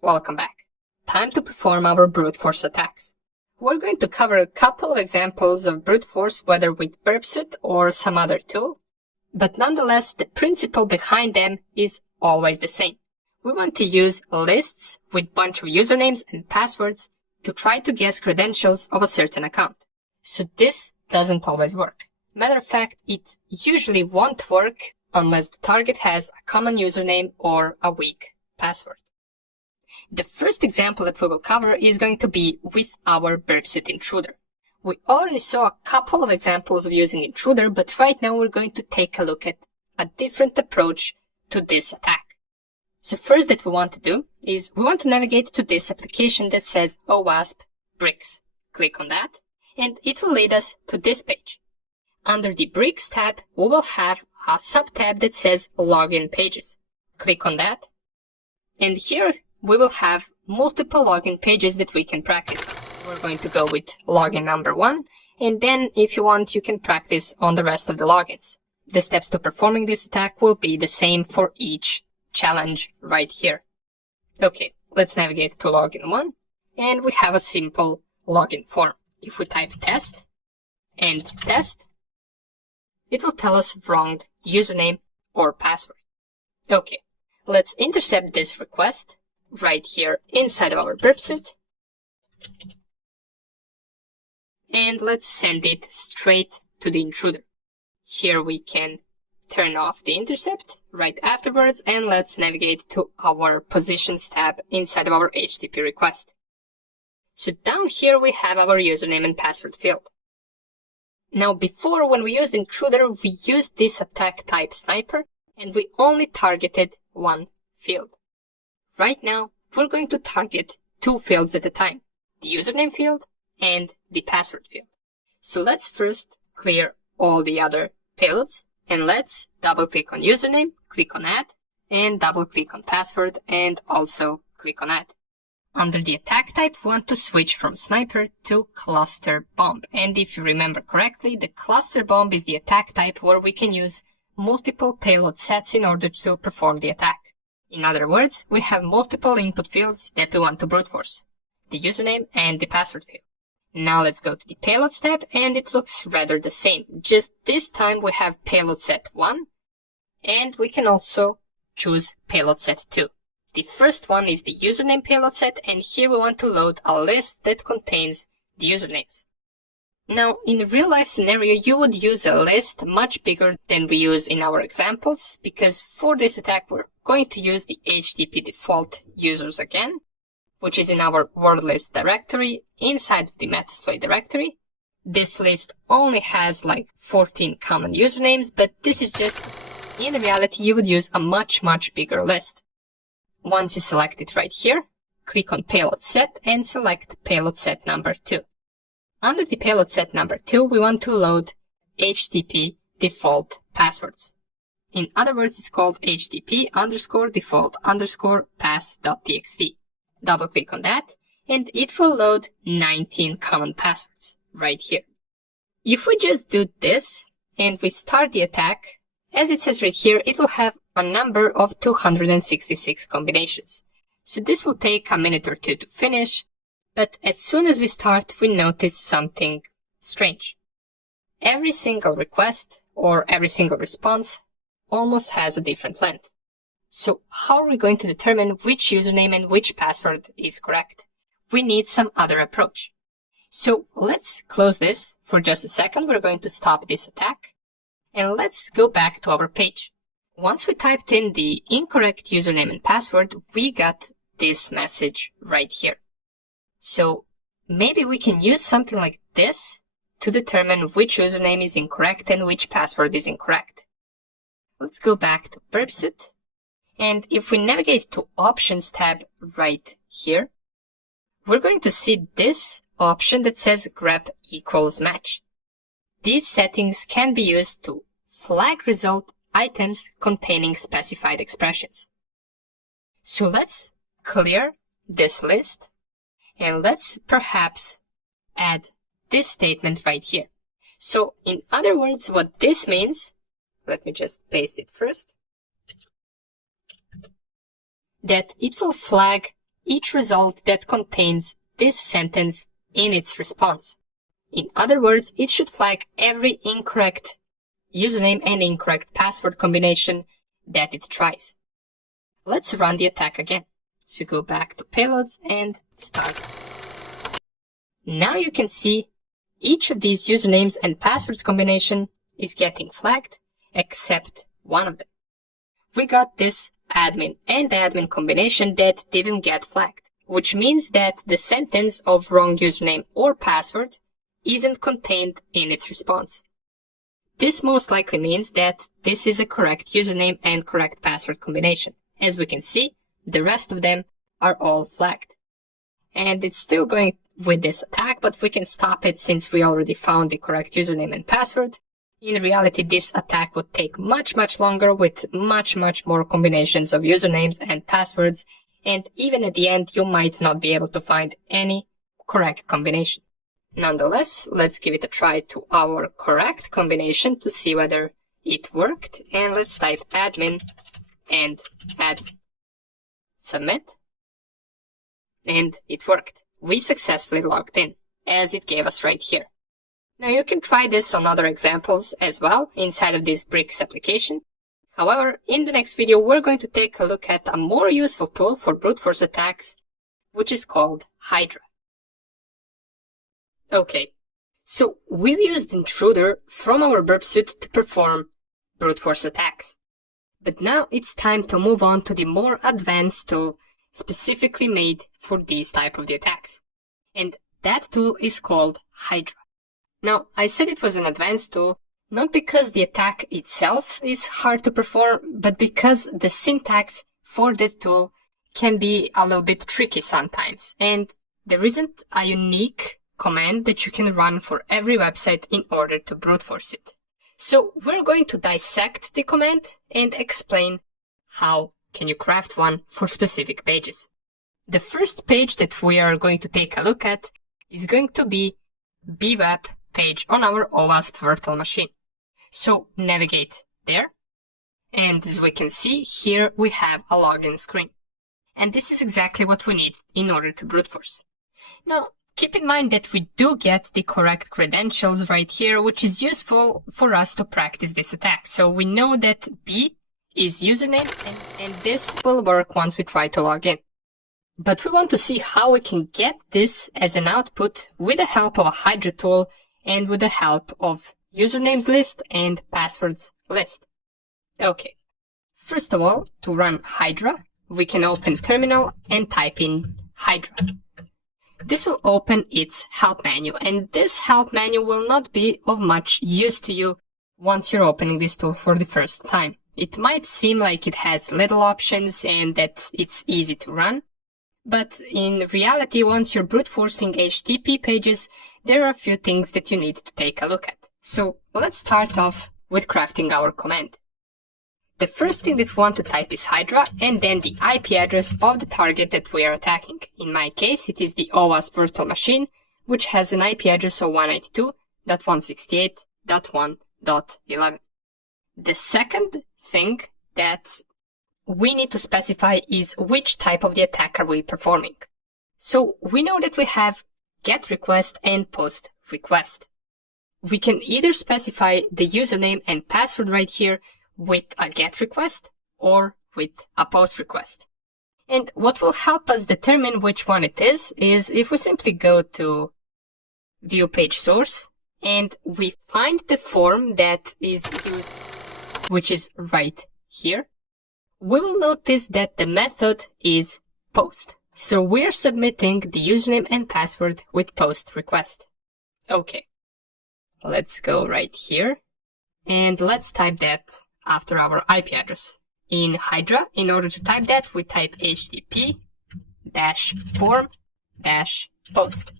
Welcome back. Time to perform our brute force attacks. We're going to cover a couple of examples of brute force, whether with burpsuit or some other tool, but nonetheless the principle behind them is always the same. We want to use lists with bunch of usernames and passwords to try to guess credentials of a certain account. So this doesn't always work. Matter of fact, it usually won't work unless the target has a common username or a weak password. The first example that we will cover is going to be with our burpsuit intruder. We already saw a couple of examples of using intruder, but right now we're going to take a look at a different approach to this attack. So first that we want to do is we want to navigate to this application that says OWASP Bricks. Click on that and it will lead us to this page. Under the Bricks tab, we will have a sub-tab that says Login Pages. Click on that and here we will have multiple login pages that we can practice on. We're going to go with login number 1, and then if you want, you can practice on the rest of the logins. The steps to performing this attack will be the same for each challenge right here. Okay, let's navigate to login 1, and we have a simple login form. If we type test and test, it will tell us wrong username or password. Okay, let's intercept this request right here inside of our burpsuit. And let's send it straight to the intruder. Here we can turn off the intercept right afterwards, and let's navigate to our positions tab inside of our HTTP request. So down here we have our username and password field. Now before, when we used intruder, we used this attack type sniper and we only targeted one field. Right now, we're going to target two fields at a time, the username field and the password field. So let's first clear all the other payloads and let's double click on username, click on add, and double click on password and also click on add. Under the attack type, we want to switch from sniper to cluster bomb. And if you remember correctly, the cluster bomb is the attack type where we can use multiple payload sets in order to perform the attack. In other words, we have multiple input fields that we want to brute force, the username and the password field. Now let's go to the payloads tab and it looks rather the same. Just this time we have payload set 1 and we can also choose payload set 2. The first one is the username payload set, and here we want to load a list that contains the usernames. Now, in a real-life scenario, you would use a list much bigger than we use in our examples, because for this attack, we're going to use the HTTP default users again, which is in our word list directory inside the Metasploit directory. This list only has like 14 common usernames, but this is just, in reality, you would use a much bigger list. Once you select it right here, click on payload set and select payload set number 2. Under the payload set number 2, we want to load HTTP default passwords. In other words, it's called HTTP_default_pass.txt. Double click on that and it will load 19 common passwords right here. If we just do this and we start the attack, as it says right here, it will have a number of 266 combinations. So this will take a minute or two to finish, but as soon as we start, we notice something strange. Every single request or every single response almost has a different length. So how are we going to determine which username and which password is correct? We need some other approach. So let's close this for just a second. We're going to stop this attack and let's go back to our page. Once we typed in the incorrect username and password, we got this message right here. So maybe we can use something like this to determine which username is incorrect and which password is incorrect. Let's go back to burpsuit. And if we navigate to Options tab right here, we're going to see this option that says grep equals match. These settings can be used to flag result items containing specified expressions. So let's clear this list and let's perhaps add this statement right here. So in other words, what this means, let me just paste it first, that it will flag each result that contains this sentence in its response. In other words, it should flag every incorrect username and incorrect password combination that it tries. Let's run the attack again. So go back to payloads and start. Now you can see each of these usernames and passwords combination is getting flagged except one of them. We got this admin and admin combination that didn't get flagged, which means that the sentence of wrong username or password isn't contained in its response. This most likely means that this is a correct username and correct password combination. As we can see, the rest of them are all flagged. And it's still going with this attack, but we can stop it since we already found the correct username and password. In reality, this attack would take much longer with much more combinations of usernames and passwords, and even at the end, you might not be able to find any correct combination. Nonetheless, let's give it a try to our correct combination to see whether it worked, and let's type admin and admin. Submit. And it worked. We successfully logged in, as it gave us right here. Now you can try this on other examples as well inside of this Bricks application. However, in the next video, we're going to take a look at a more useful tool for brute force attacks, which is called Hydra. Okay, so we've used Intruder from our burp suite to perform brute force attacks. But now it's time to move on to the more advanced tool specifically made for these type of the attacks. And that tool is called Hydra. Now, I said it was an advanced tool, not because the attack itself is hard to perform, but because the syntax for that tool can be a little bit tricky sometimes. And there isn't a unique command that you can run for every website in order to brute force it. So we're going to dissect the command and explain how can you craft one for specific pages. The first page that we are going to take a look at is going to be bwap page on our OWASP virtual machine. So navigate there, and as we can see here we have a login screen. And this is exactly what we need in order to brute force. Now, keep in mind that we do get the correct credentials right here, which is useful for us to practice this attack. So we know that B is username, and this will work once we try to log in. But we want to see how we can get this as an output with the help of a Hydra tool and with the help of usernames list and passwords list. Okay, first of all, to run Hydra, we can open terminal and type in Hydra. This will open its help menu, and this help menu will not be of much use to you once you're opening this tool for the first time. It might seem like it has little options and that it's easy to run, but in reality, once you're brute forcing HTTP pages, there are a few things that you need to take a look at. So let's start off with crafting our command. The first thing that we want to type is Hydra and then the IP address of the target that we are attacking. In my case, it is the OWASP virtual machine, which has an IP address of 192.168.1.11. The second thing that we need to specify is which type of the attack are we performing. So we know that we have GET request and POST request. We can either specify the username and password right here with a GET request or with a POST request. And what will help us determine which one it is if we simply go to View Page Source and we find the form that is used, which is right here. We will notice that the method is POST. So we're submitting the username and password with POST request. Okay, let's go right here and let's type that after our IP address. In Hydra, in order to type that, we type http-form-post.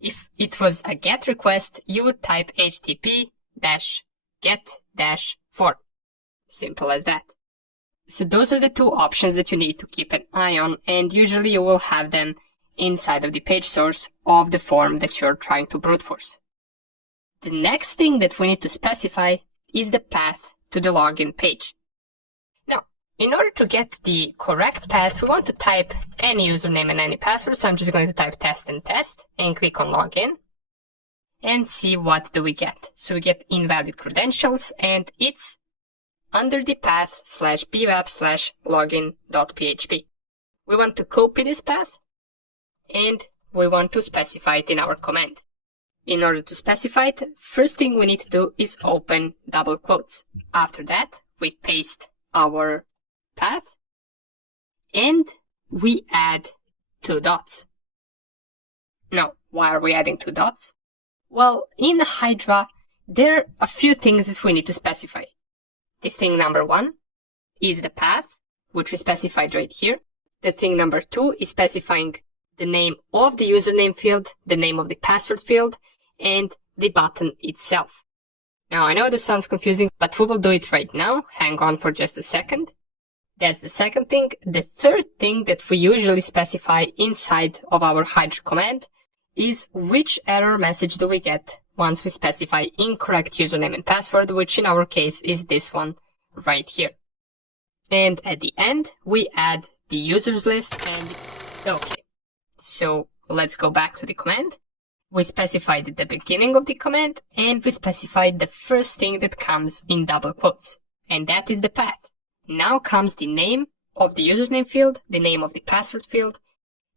If it was a GET request, you would type http-get-form. Simple as that. So those are the two options that you need to keep an eye on, and usually you will have them inside of the page source of the form that you're trying to brute force. The next thing that we need to specify is the path to the login page. Now, In order to get the correct path, we want to type any username and any password. So I'm just going to type test and test and click on login and see what do we get. So we get invalid credentials, and it's under the path /bwap/login.php. We want to copy this path and we want to specify it in our command. In order to specify it, first thing we need to do is open double quotes. After that, we paste our path and we add 2 dots. Now, why are we adding 2 dots? Well, in Hydra, there are a few things that we need to specify. The thing number 1 is the path, which we specified right here. The thing number 2 is specifying the name of the username field, the name of the password field, and the button itself. Now, I know this sounds confusing, but we will do it right now. Hang on for just a second. That's the second thing. The third thing that we usually specify inside of our Hydra command is which error message do we get once we specify incorrect username and password, which in our case is this one right here. And at the end, we add the users list and okay. So let's go back to the command. We specified at the beginning of the command and we specified the first thing that comes in double quotes, and that is the path. Now comes the name of the username field, the name of the password field,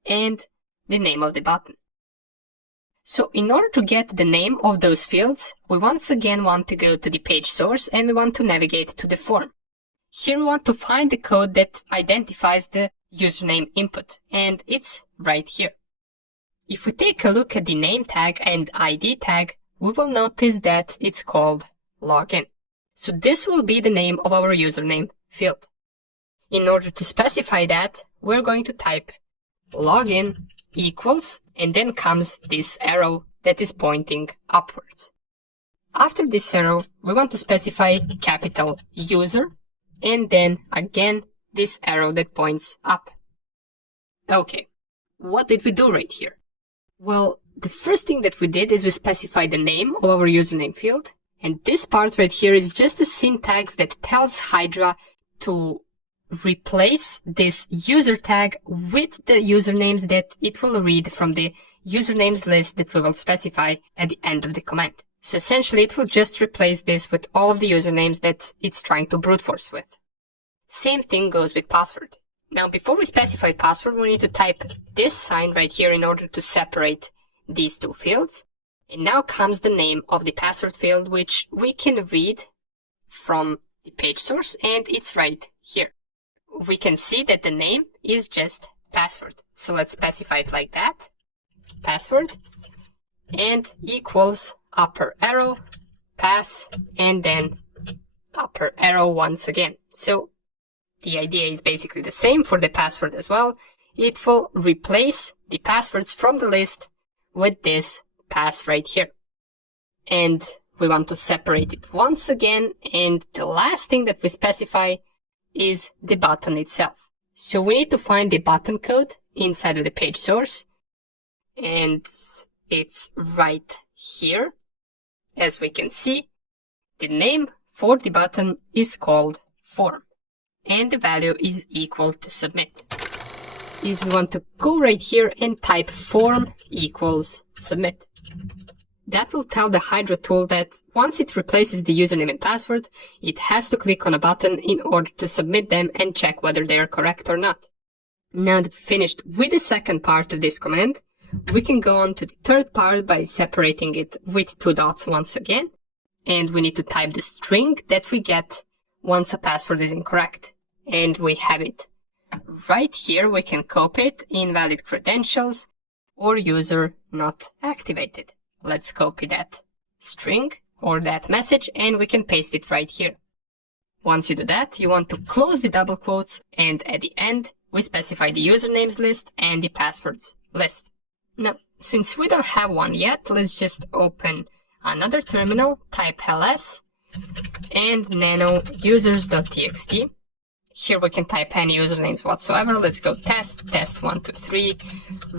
and the name of the button. So in order to get the name of those fields, we once again want to go to the page source and we want to navigate to the form. Here we want to find the code that identifies the username input, and it's right here. If we take a look at the name tag and ID tag, we will notice that it's called login. So this will be the name of our username field. In order to specify that, we're going to type login equals, and then comes this arrow that is pointing upwards. After this arrow, we want to specify capital user, and then again this arrow that points up. Okay, what did we do right here? Well, the first thing that we did is we specified the name of our username field, and this part right here is just the syntax that tells Hydra to replace this user tag with the usernames that it will read from the usernames list that we will specify at the end of the command. So essentially it will just replace this with all of the usernames that it's trying to brute force with. Same thing goes with password. Now before we specify password, we need to type this sign right here in order to separate these two fields. And now comes the name of the password field, which we can read from the page source, and it's right here. We can see that the name is just password. So let's specify it like that. Password and equals upper arrow, pass, and then upper arrow once again. So the idea is basically the same for the password as well. It will replace the passwords from the list with this pass right here. And we want to separate it once again. And the last thing that we specify is the button itself. So we need to find the button code inside of the page source, and it's right here. As we can see, the name for the button is called form, and the value is equal to submit. Is we want to go right here and type form equals submit. That will tell the Hydra tool that once it replaces the username and password, it has to click on a button in order to submit them and check whether they are correct or not. Now that we've finished with the second part of this command, we can go on to the third part by separating it with 2 dots once again. And we need to type the string that we get once a password is incorrect. And we have it. Right here we can copy it, invalid credentials or user not activated. Let's copy that string or that message and we can paste it right here. Once you do that, you want to close the double quotes, and at the end, we specify the usernames list and the passwords list. Now, since we don't have one yet, let's just open another terminal, type ls and nano users.txt. Here we can type any usernames whatsoever. Let's go test123,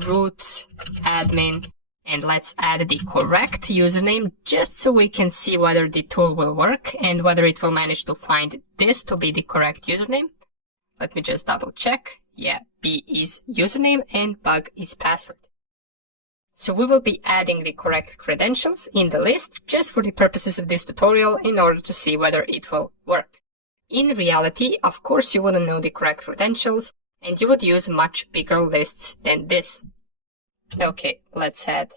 root, admin, and let's add the correct username just so we can see whether the tool will work and whether it will manage to find this to be the correct username. Let me just double check. Yeah, B is username and bug is password. So we will be adding the correct credentials in the list just for the purposes of this tutorial in order to see whether it will work. In reality, of course, you wouldn't know the correct credentials and you would use much bigger lists than this. Okay, let's add,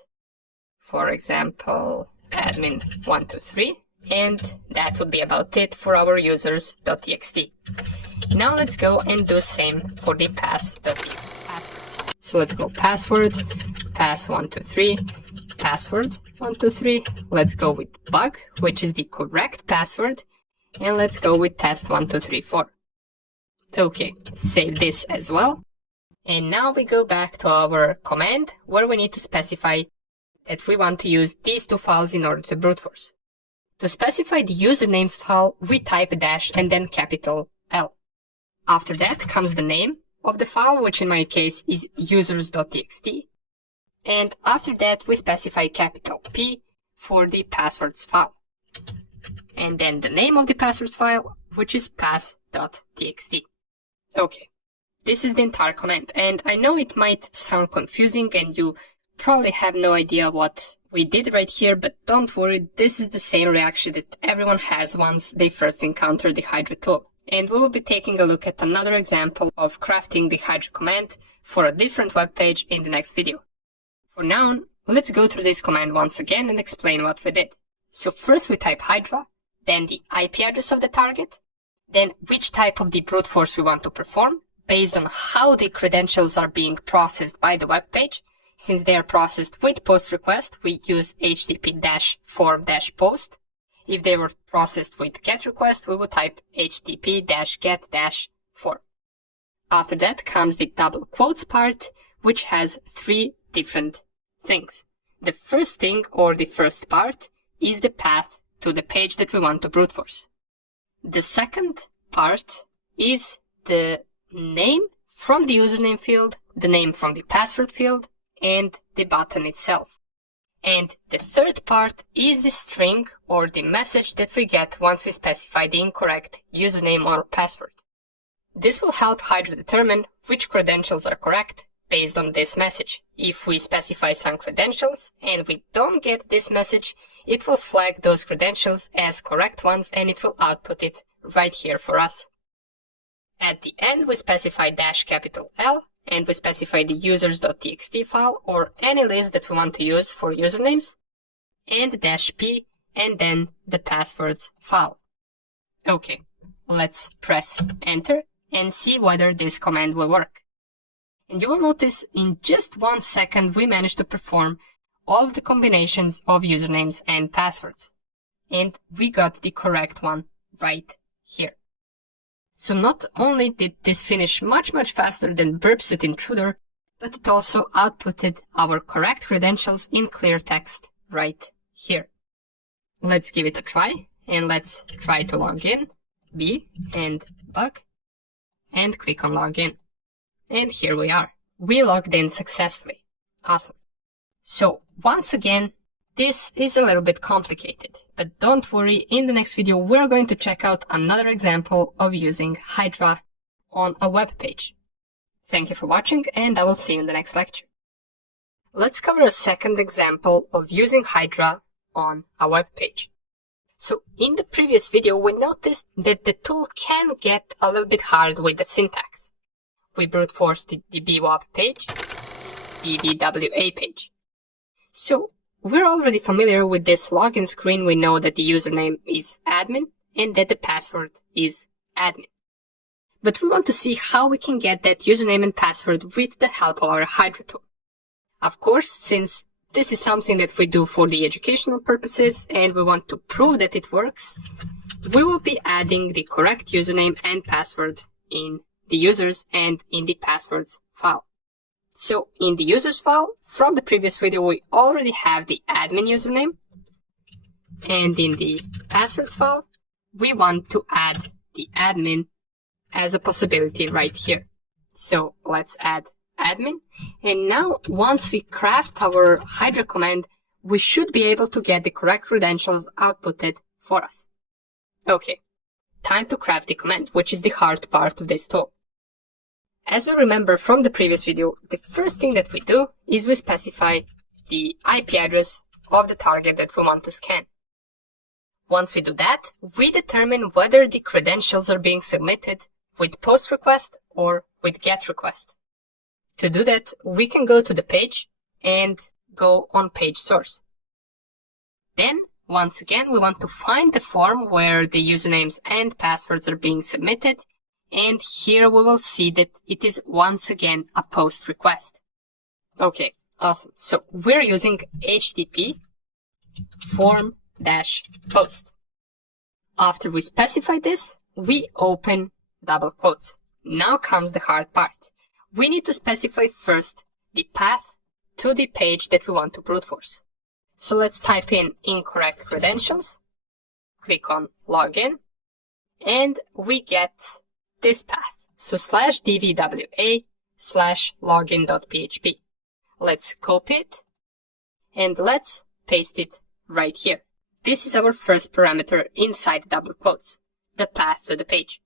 for example, admin123, and that would be about it for our users.txt. Now let's go and do same for the pass.txt passwords. So let's go password, pass123, password123. Let's go with bug, which is the correct password, and let's go with test1234. Okay, save this as well. And now we go back to our command where we need to specify that we want to use these two files in order to brute force. To specify the usernames file, we type dash and then capital L. After that comes the name of the file, which in my case is users.txt. And after that we specify capital P for the passwords file. And then the name of the passwords file, which is pass.txt. Okay, this is the entire command, and I know it might sound confusing and you probably have no idea what we did right here, but don't worry, this is the same reaction that everyone has once they first encounter the Hydra tool. And we will be taking a look at another example of crafting the Hydra command for a different web page in the next video. For now, let's go through this command once again and explain what we did. So first we type Hydra, then the IP address of the target, then which type of the brute force we want to perform based on how the credentials are being processed by the web page. Since they are processed with post request, we use http-form-post. If they were processed with GET request, we would type http-get-form. After that comes the double quotes part, which has three different things. The first thing, or the first part, is the path to the page that we want to brute force. The second part is the name from the username field, the name from the password field, and the button itself. And the third part is the string or the message that we get once we specify the incorrect username or password. This will help Hydra determine which credentials are correct based on this message. If we specify some credentials and we don't get this message, it will flag those credentials as correct ones and it will output it right here for us. At the end, we specify dash capital L and we specify the users.txt file or any list that we want to use for usernames, and dash P and then the passwords file. Okay, let's press enter and see whether this command will work. And you will notice in just 1 second we managed to perform all of the combinations of usernames and passwords. And we got the correct one right here. So not only did this finish much faster than burpsuit intruder, but it also outputted our correct credentials in clear text right here. Let's give it a try and let's try to log in, B and bug, and click on login. And here we are. We logged in successfully. Awesome. So once again, this is a little bit complicated, but don't worry, in the next video we're going to check out another example of using Hydra on a web page. Thank you for watching and I will see you in the next lecture. Let's cover a second example of using Hydra on a web page. So in the previous video we noticed that the tool can get a little bit hard with the syntax. We brute forced the BWAP page, BBWA page. So we're already familiar with this login screen. We know that the username is admin and that the password is admin. But we want to see how we can get that username and password with the help of our Hydra tool. Of course, since this is something that we do for the educational purposes and we want to prove that it works, we will be adding the correct username and password in the users and in the passwords file. So in the users file, from the previous video, we already have the admin username. And in the passwords file, we want to add the admin as a possibility right here. So let's add admin. And now once we craft our Hydra command, we should be able to get the correct credentials outputted for us. Okay, time to craft the command, which is the hard part of this tool. As we remember from the previous video, the first thing that we do is we specify the IP address of the target that we want to scan. Once we do that, we determine whether the credentials are being submitted with POST request or with GET request. To do that, we can go to the page and go on page source. Then, once again, we want to find the form where the usernames and passwords are being submitted, and here we will see that it is once again a POST request. Okay, awesome. So we're using HTTP form-post. After we specify this, we open double quotes. Now comes the hard part. We need to specify first the path to the page that we want to brute force. So let's type in incorrect credentials, click on login, and we get this path. So /dvwa/login.php. Let's copy it and let's paste it right here. This is our first parameter inside double quotes, the path to the page.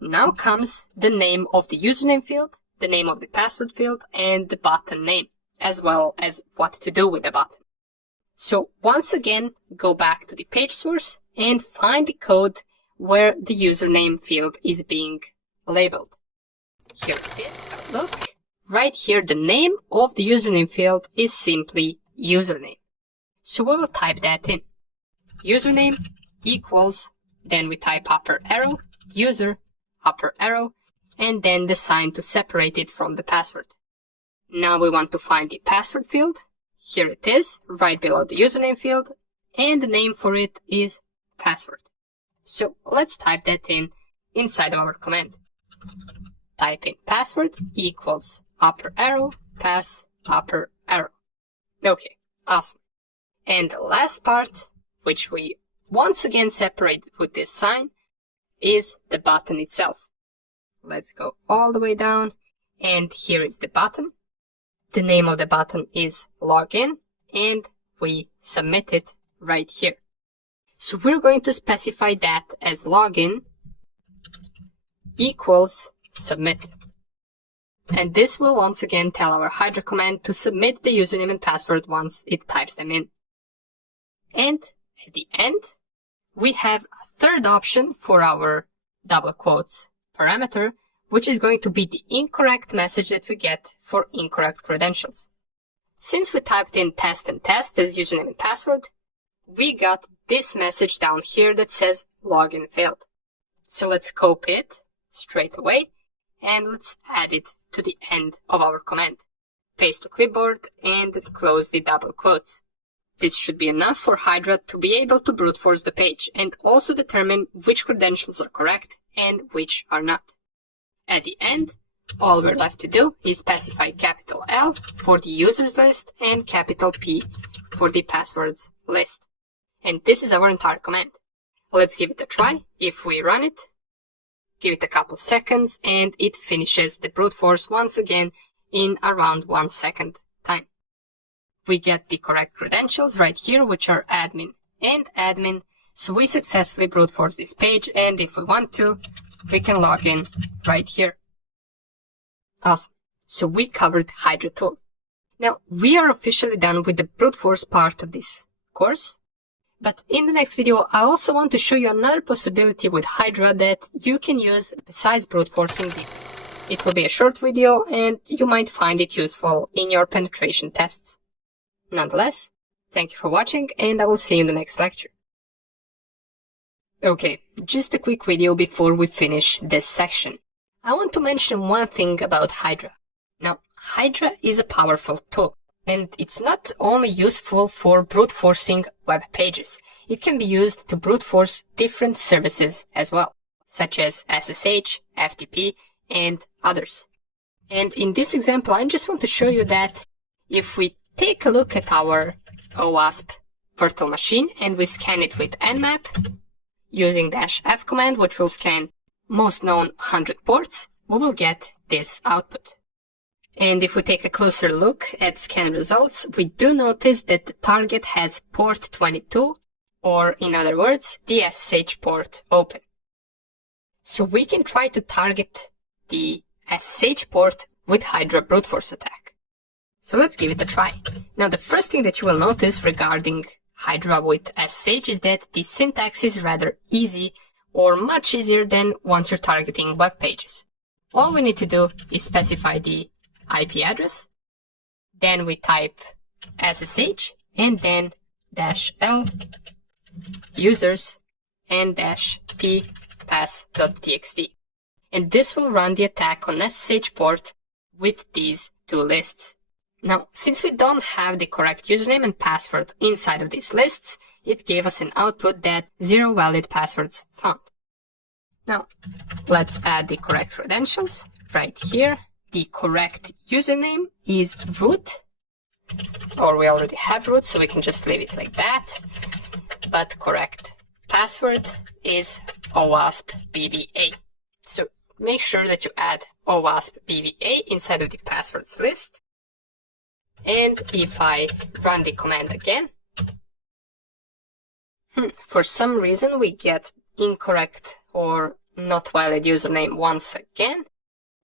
Now comes the name of the username field, the name of the password field, and the button name, as well as what to do with the button. So once again, go back to the page source and find the code where the username field is being labeled. Here it is. Look, right here the name of the username field is simply username. So we will type that in. Username equals, then we type upper arrow, user, upper arrow, and then the sign to separate it from the password. Now we want to find the password field. Here it is, right below the username field, and the name for it is password. So let's type that in inside of our command. Type in password equals upper arrow, pass, upper arrow. Okay, awesome. And the last part, which we once again separate with this sign, is the button itself. Let's go all the way down, and here is the button. The name of the button is login, and we submit it right here. So we're going to specify that as login equals submit. And this will once again tell our Hydra command to submit the username and password once it types them in. And at the end, we have a third option for our double quotes parameter, which is going to be the incorrect message that we get for incorrect credentials. Since we typed in test and test as username and password, we got this message down here that says login failed. So let's copy it straight away and let's add it to the end of our command. Paste to clipboard and close the double quotes. This should be enough for Hydra to be able to brute force the page and also determine which credentials are correct and which are not. At the end, all we're left to do is specify capital L for the users list and capital P for the passwords list. And this is our entire command. Let's give it a try. If we run it, give it a couple seconds, and it finishes the brute force once again in around 1 second time. We get the correct credentials right here, which are admin and admin. So we successfully brute force this page, and if we want to, we can log in right here. Awesome. So we covered Hydra tool. Now we are officially done with the brute force part of this course. But in the next video, I also want to show you another possibility with Hydra that you can use besides brute forcing deep. It will be a short video and you might find it useful in your penetration tests. Nonetheless, thank you for watching and I will see you in the next lecture. Okay, just a quick video before we finish this section. I want to mention one thing about Hydra. Now, Hydra is a powerful tool, and it's not only useful for brute forcing web pages. It can be used to brute force different services as well, such as SSH, FTP, and others. And in this example, I just want to show you that if we take a look at our OWASP virtual machine and we scan it with nmap, using -f command, which will scan most known 100 ports, we will get this output. And if we take a closer look at scan results, we do notice that the target has port 22, or in other words, the SSH port open. So we can try to target the SSH port with Hydra brute force attack. So let's give it a try. Now the first thing that you will notice regarding Hydra with SSH is that the syntax is rather easy, or much easier than once you're targeting web pages. All we need to do is specify the IP address, then we type SSH and then -l users and -p pass.txt. And this will run the attack on SSH port with these two lists. Now, since we don't have the correct username and password inside of these lists, it gave us an output that 0 valid passwords found. Now, let's add the correct credentials right here. The correct username is root, or we already have root, so we can just leave it like that. But correct password is OWASP-BVA. So make sure that you add OWASP-BVA inside of the passwords list. And if I run the command again, for some reason we get incorrect or not valid username once again.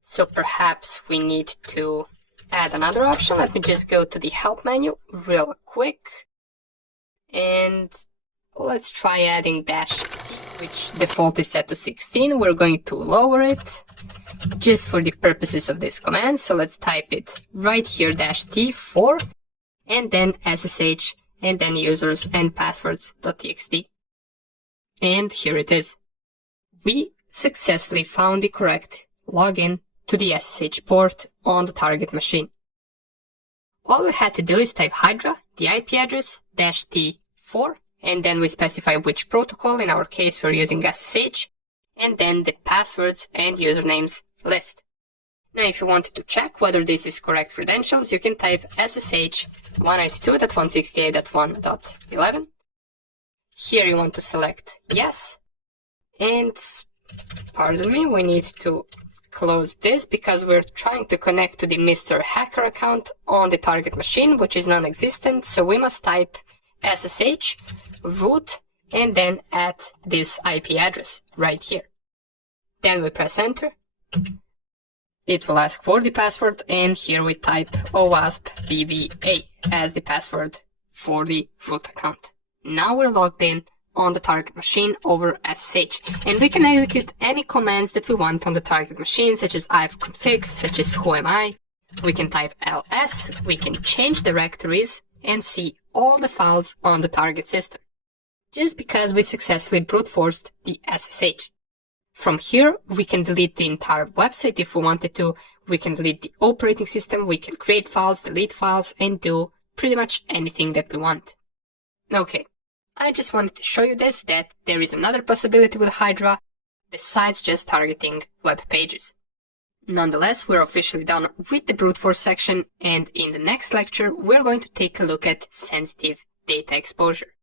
So perhaps we need to add another option. Let me just go to the help menu real quick. And let's try adding -t, which default is set to 16. We're going to lower it just for the purposes of this command. So let's type it right here, -t4, and then SSH, and then users and passwords.txt. And here it is. We successfully found the correct login to the SSH port on the target machine. All we had to do is type Hydra, the IP address, -t4, and then we specify which protocol. In our case, we're using SSH, and then the passwords and usernames list. Now, if you wanted to check whether this is correct credentials, you can type SSH 192.168.1.11. Here you want to select yes, and pardon me, we need to close this because we're trying to connect to the Mr. Hacker account on the target machine, which is non-existent. So we must type SSH root and then add this IP address right here. Then we press enter. It will ask for the password, and here we type OWASP-BVA as the password for the root account. Now we're logged in on the target machine over SSH, and we can execute any commands that we want on the target machine, such as ifconfig, such as whoami. We can type ls, we can change directories and see all the files on the target system, just because we successfully brute forced the SSH. From here, we can delete the entire website if we wanted to. We can delete the operating system, we can create files, delete files, and do pretty much anything that we want. Okay, I just wanted to show you this, that there is another possibility with Hydra besides just targeting web pages. Nonetheless, we're officially done with the brute force section, and in the next lecture, we're going to take a look at sensitive data exposure.